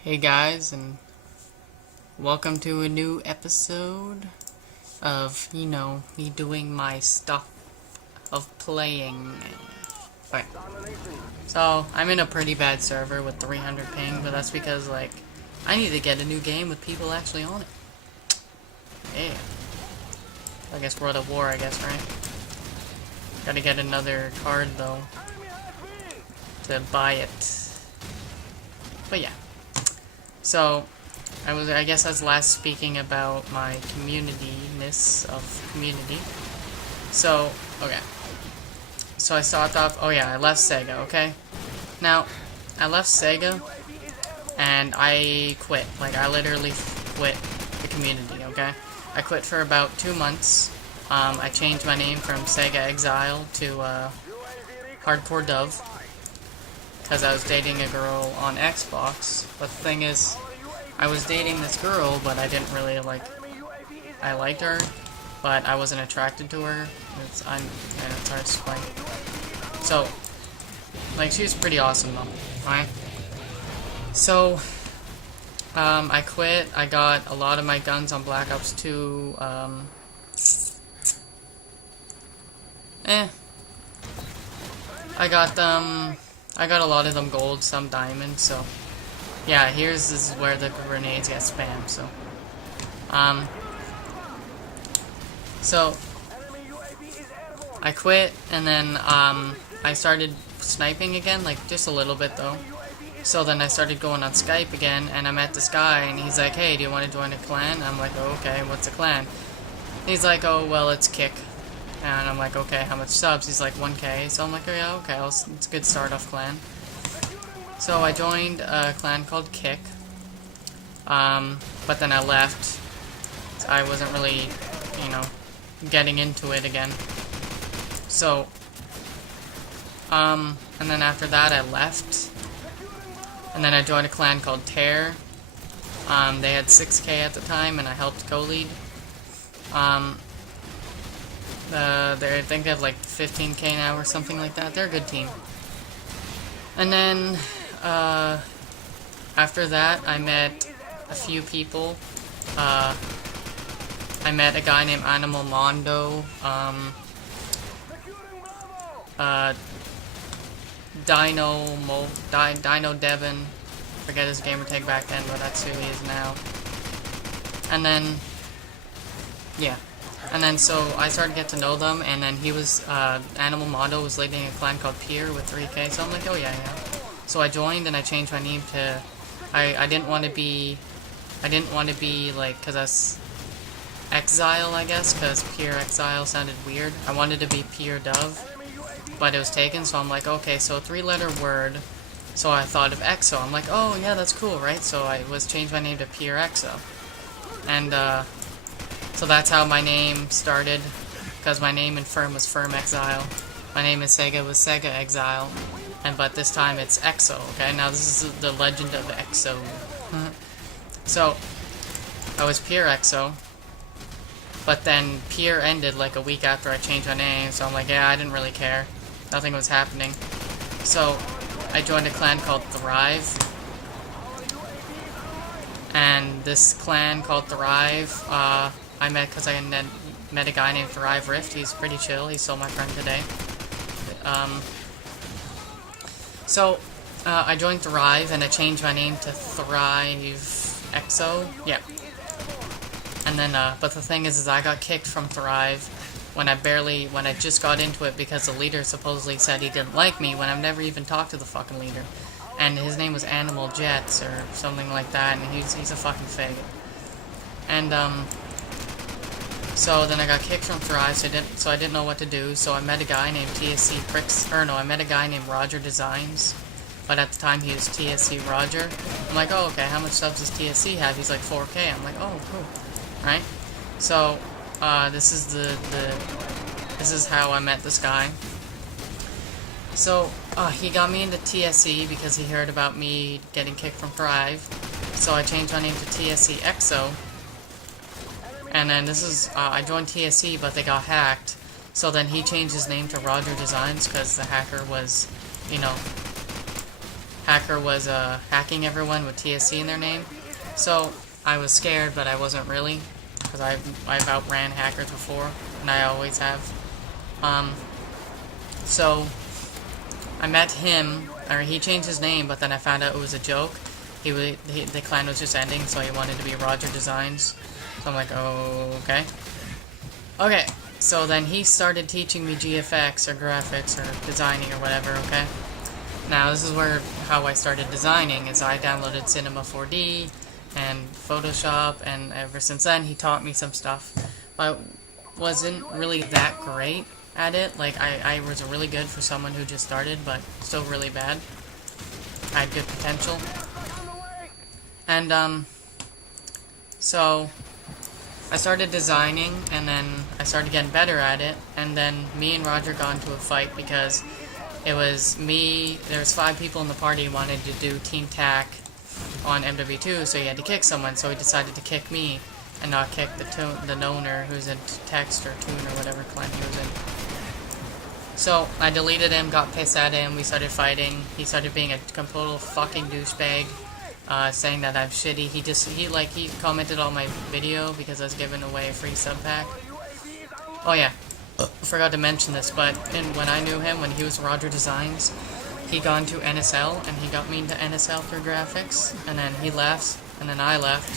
Hey guys, and welcome to a new episode of, me doing my stuff of playing. Okay. So, I'm in a pretty bad server with 300 ping, but that's because, I need to get a new game with people actually on it. Yeah. I guess World of War, right? Gotta get another card, though, to buy it. But yeah. So, I guess I was last speaking about my community-ness of community. So, okay. So I thought, I left Sega, okay? Now, I left Sega, and I quit. I literally quit the community, okay? I quit for about 2 months. I changed my name from Sega Exile to, Hardcore Dove. Because I was dating a girl on Xbox. But the thing is, I was dating this girl, but I didn't really, I liked her, but I wasn't attracted to her. It's hard to explain. So, she was pretty awesome, though, right? So, I quit. I got a lot of my guns on Black Ops 2, I got a lot of them gold, some diamond, so yeah, this is where the grenades get spammed, so I quit, and then I started sniping again, just a little bit though. So then I started going on Skype again, and I met this guy, and he's like, hey, do you want to join a clan? I'm like, oh, okay, what's a clan? He's like, oh, well, it's Kick. And I'm like, okay, how much subs? He's like, 1K. So I'm like, oh yeah, okay, it's a good start-off clan. So I joined a clan called Kick. But then I left. I wasn't really, getting into it again. So, and then after that I left. And then I joined a clan called Tear. They had 6K at the time, and I helped co-lead. I think they have 15K now or something like that. They're a good team. And then, after that, I met a few people. I met a guy named Animal Mondo, Dino Devin, forget his gamertag back then, but that's who he is now. And then, yeah. And then, so I started to get to know them, and then he was, Animal Mondo was leading a clan called Pier with 3K, so I'm like, oh yeah. So I joined, and I changed my name to, I didn't want to be, because I was Exile, I guess, because Pier Exile sounded weird. I wanted to be Pier Dove, but it was taken, so I'm like, okay, so a 3-letter word, so I thought of Exo. I'm like, oh yeah, that's cool, right? So I changed my name to Pier Exo. And, so that's how my name started, because my name in Firm was Firm Exile. My name in Sega was Sega Exile, but this time it's Exo, okay? Now this is the legend of Exo. So, I was Pier Exo, but then Pier ended a week after I changed my name, so I'm like, yeah, I didn't really care. Nothing was happening. So, I joined a clan called Thrive. And this clan called Thrive, I met because I met a guy named Thrive Rift. He's pretty chill. He's still my friend today. So, I joined Thrive, and I changed my name to Thrive Exo. Yeah. And then, but the thing is I got kicked from Thrive when I just got into it because the leader supposedly said he didn't like me when I've never even talked to the fucking leader. And his name was Animal Jets or something like that, and he's a fucking faggot. And, so then I got kicked from Thrive, so I didn't know what to do, so I met a guy named I met a guy named Roger Designs, but at the time he was TSC Roger. I'm like, oh, okay, how much subs does TSC have? He's like 4K. I'm like, oh, cool, right? So, this is how I met this guy. So, he got me into TSC because he heard about me getting kicked from Thrive, so I changed my name to TSC Exo. And then I joined TSC, but they got hacked. So then he changed his name to Roger Designs because the hacker was, hacker was hacking everyone with TSC in their name. So I was scared, but I wasn't really, because I've outran hackers before, and I always have. So I met him, or he changed his name, but then I found out it was a joke. The clan was just ending, so he wanted to be Roger Designs. So I'm like, oh, okay. Okay, so then he started teaching me GFX or graphics or designing or whatever, okay? Now this is how I started designing, is I downloaded Cinema 4D and Photoshop, and ever since then he taught me some stuff. But I wasn't really that great at it. Like, I was really good for someone who just started, but still really bad. I had good potential. And, so I started designing, and then I started getting better at it, and then me and Roger got into a fight because it was me, there was 5 people in the party who wanted to do Team TAC on MW2, so he had to kick someone, so he decided to kick me and not kick the Noner who's in Text or Toon or whatever clan he was in. So I deleted him, got pissed at him, we started fighting. He started being a complete fucking douchebag, saying that I'm shitty. He commented on my video because I was giving away a free sub pack. Oh yeah, I forgot to mention this, but when I knew him, when he was Roger Designs, he gone to NSL, and he got me into NSL through graphics, and then he left, and then I left,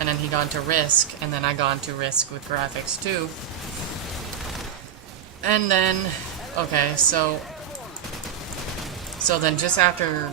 and then he gone to Risk, and then I gone to Risk with graphics too. And then, okay, so then just after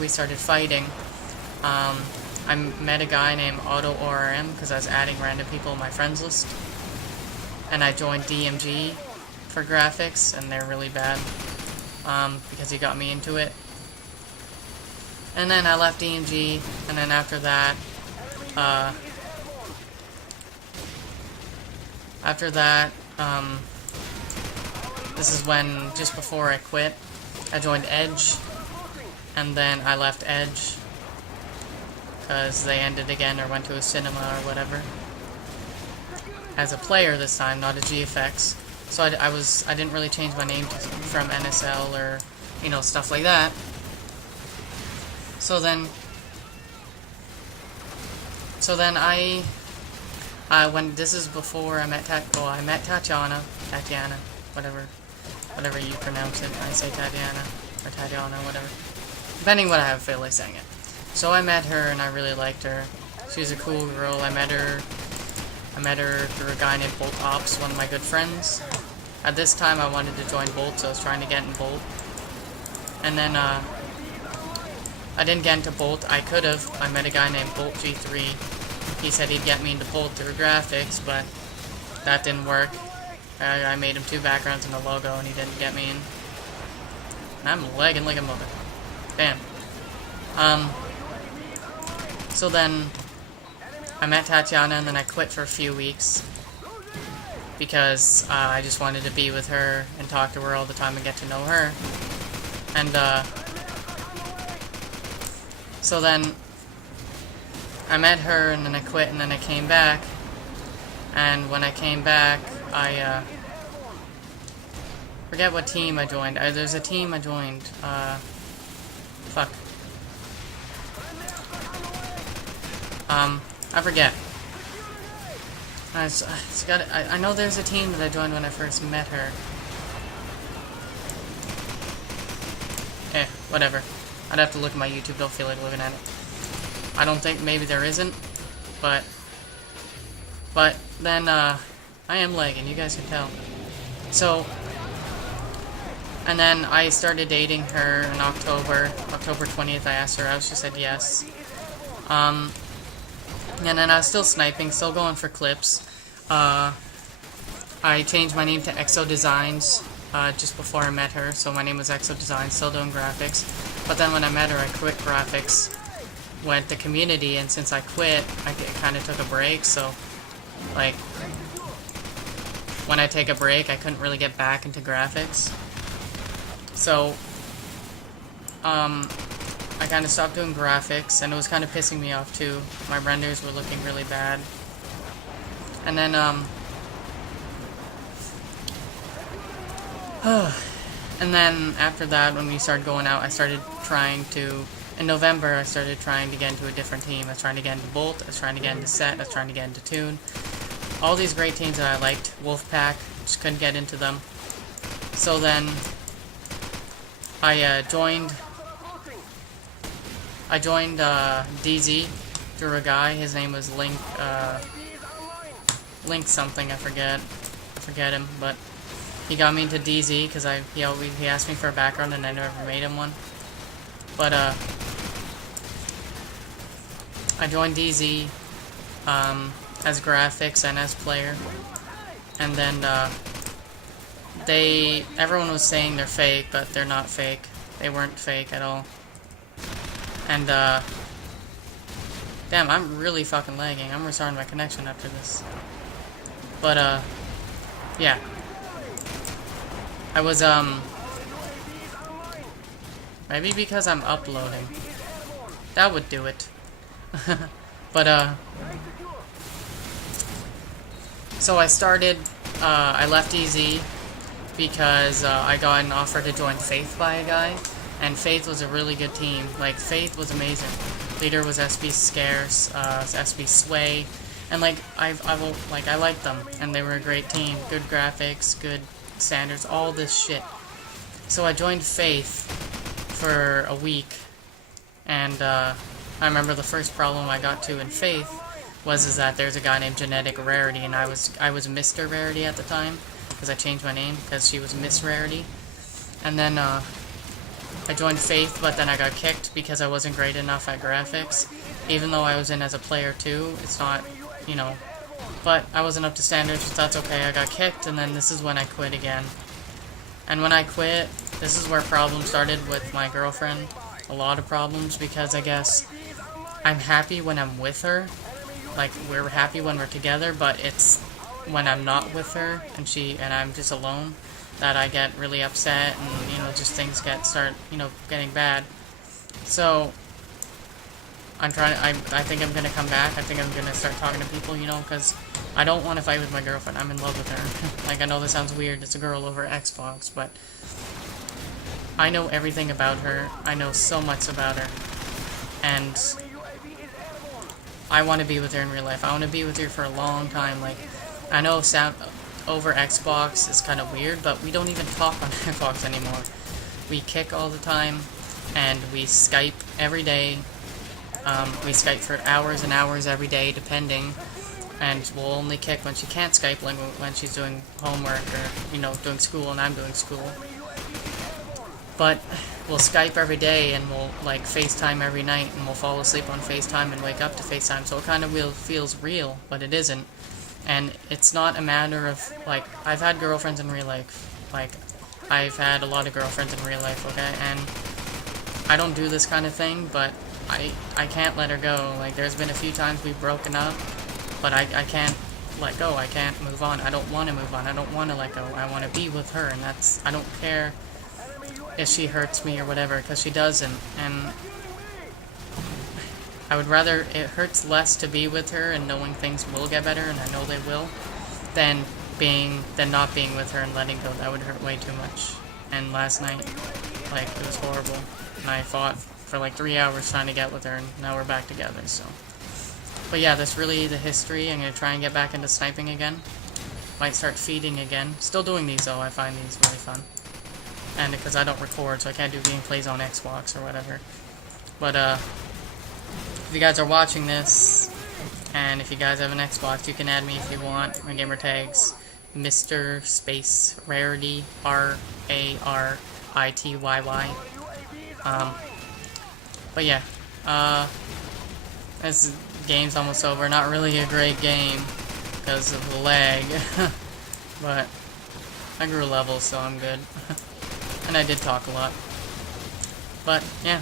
we started fighting, I met a guy named AutoORM because I was adding random people in my friends list, and I joined DMG for graphics, and they're really bad. Because he got me into it. And then I left DMG, and then after that, this is when, just before I quit, I joined Edge, and then I left Edge, because they ended again, or went to a cinema, or whatever. As a player this time, not a GFX. So I didn't really change my name from NSL or, you know, stuff like that. So then when this is before I met Tatiana, whatever you pronounce it. I say Tatiana or Tatiana, whatever, depending what I have feel like saying it. So I met her and I really liked her. She was a cool girl. I met her through a guy named Bolt Ops, one of my good friends. At this time, I wanted to join Bolt, so I was trying to get in Bolt. And then, I didn't get into Bolt. I could have. I met a guy named Bolt G3. He said he'd get me into Bolt through graphics, but that didn't work. I made him 2 backgrounds and a logo, and he didn't get me in. And I'm lagging like a mother. Damn. So then, I met Tatiana, and then I quit for a few weeks. Because I just wanted to be with her and talk to her all the time and get to know her. And so then I met her, and then I quit, and then I came back. And when I came back, I forget what team I joined. There's a team I joined. Fuck. I forget. I know there's a team that I joined when I first met her. Whatever. I'd have to look at my YouTube, don't feel like looking at it. I don't think, maybe there isn't, but then, I am lagging, you guys can tell. So, and then I started dating her in October 20th, I asked her out, she said yes. And then I was still sniping, still going for clips. I changed my name to Exo Designs just before I met her, so my name was Exo Designs, still doing graphics. But then when I met her, I quit graphics, went to community, and since I quit, I kind of took a break, so, like, when I take a break, I couldn't really get back into graphics. So, I kind of stopped doing graphics, and it was kind of pissing me off too. My renders were looking really bad. And then, and then after that, when we started going out, I started trying to... In November, I started trying to get into a different team. I was trying to get into Bolt, I was trying to get into Set, I was trying to get into Toon. All these great teams that I liked. Wolfpack, just couldn't get into them. So then, I joined DZ through a guy. His name was Link something, I forget him, but he got me into DZ because he asked me for a background and I never made him one. But I joined DZ as graphics and as player, and then everyone was saying they're fake, but they're not fake. They weren't fake at all. And damn, I'm really fucking lagging. I'm restarting my connection after this. But yeah. I was maybe because I'm uploading. That would do it. But so I started I left EZ because I got an offer to join Faith by a guy, and Faith was a really good team. Like, Faith was amazing. Leader was SB Scarce, SB Sway, and like I liked them, and they were a great team. Good graphics, good standards, all this shit. So I joined Faith for a week, and I remember the first problem I got to in Faith was that there's a guy named Genetic Rarity, and I was Mr. Rarity at the time, because I changed my name because she was Miss Rarity. And then I joined Faith, but then I got kicked because I wasn't great enough at graphics. Even though I was in as a player too, it's not, you know, but I wasn't up to standards, so that's okay. I got kicked, and then this is when I quit again. And when I quit, this is where problems started with my girlfriend. A lot of problems, because I guess I'm happy when I'm with her. Like, we're happy when we're together, but it's when I'm not with her and I'm just alone that I get really upset, and, you know, just things start getting bad. So I think I'm gonna come back. I think I'm gonna start talking to people, you know, because I don't want to fight with my girlfriend. I'm in love with her. Like, I know this sounds weird, it's a girl over Xbox, but I know everything about her. I know so much about her, and I want to be with her in real life. I want to be with her for a long time. Like, I know sound over Xbox is kind of weird, but we don't even talk on Xbox anymore. We kick all the time, and we Skype every day. We Skype for hours and hours every day, depending. And we'll only kick when she can't Skype, like when she's doing homework or, you know, doing school and I'm doing school. But we'll Skype every day, and we'll, like, FaceTime every night, and we'll fall asleep on FaceTime and wake up to FaceTime, so it kind of feels real, but it isn't. And it's not a matter of, like, I've had girlfriends in real life. Like, I've had a lot of girlfriends in real life, okay? And I don't do this kind of thing, but I can't let her go. Like, there's been a few times we've broken up, but I can't let go. I can't move on. I don't want to move on. I don't want to let go. I want to be with her, and I don't care if she hurts me or whatever, because she doesn't. And I would rather, it hurts less to be with her and knowing things will get better, and I know they will, than not being with her and letting go. That would hurt way too much. And last night, like, it was horrible, and I fought for like 3 hours trying to get with her, and now we're back together. So, but yeah, that's really the history. I'm gonna try and get back into sniping again. Might start feeding again. Still doing these though. I find these really fun. And because I don't record, so I can't do gameplays on Xbox or whatever. But if you guys are watching this, and if you guys have an Xbox, you can add me if you want. My gamer tags Mr. Space Rarity, RARITYY. But yeah, this game's almost over. Not really a great game because of the lag, but I grew levels, so I'm good. And I did talk a lot. But yeah,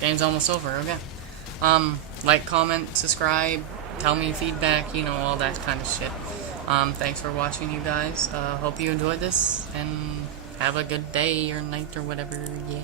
game's almost over. Okay. Like, comment, subscribe, tell me feedback, you know, all that kind of shit. Thanks for watching, you guys. Hope you enjoyed this, and have a good day or night or whatever. Yeah.